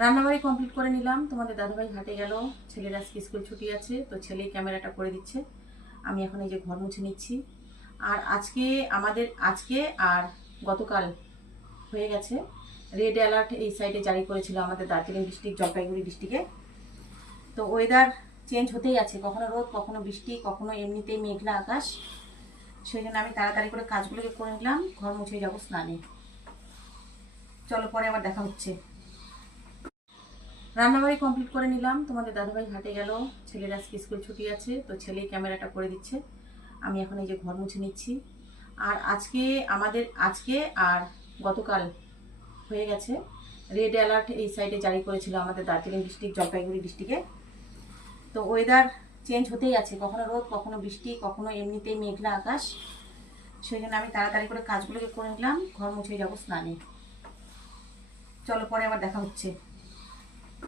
রান্নাবাড়ি কমপ্লিট করে নিলাম। তোমাদের দাদাভাই হাটে গেল, ছেলের আজকে স্কুল ছুটি আছে, তো ছেলেই ক্যামেরাটা করে দিচ্ছে। আমি এখন এই যে ঘর মুছে নিচ্ছি। আর আজকে আর গতকাল হয়ে গেছে রেড অ্যালার্ট এই সাইডে জারি করেছিল আমাদের দার্জিলিং ডিস্ট্রিক্ট, জলপাইগুড়ি ডিস্ট্রিক্টে। তো ওয়েদার চেঞ্জ হতেই আছে, কখনো রোদ, কখনো বৃষ্টি, কখনো এমনিতেই মেঘলা আকাশ। সেই জন্য আমি তাড়াতাড়ি করে কাজগুলোকে করে নিলাম, ঘর মুছে যাবো স্নানে। চলো, পরে আবার দেখা হচ্ছে। রান্নাবাড়ি কমপ্লিট করে নিলাম। তোমাদের দাদাভাই হাটে গেল, ছেলের আজকে স্কুল ছুটি আছে, তো ছেলেই ক্যামেরাটা করে দিচ্ছে। আমি এখন এই যে ঘর মুছে নিচ্ছি। আর আজকে আর গতকাল হয়ে গেছে রেড অ্যালার্ট এই সাইডে জারি করেছিল আমাদের দার্জিলিং ডিস্ট্রিক্ট, জলপাইগুড়ি ডিস্ট্রিক্টে। তো ওয়েদার চেঞ্জ হতেই আছে, কখনো রোদ, কখনো বৃষ্টি, কখনো এমনিতেই মেঘলা আকাশ। সেই জন্য আমি তাড়াতাড়ি করে কাজগুলোকে করে নিলাম, ঘর মুছে যাবো স্নানে। চলো, পরে আবার দেখা হচ্ছে।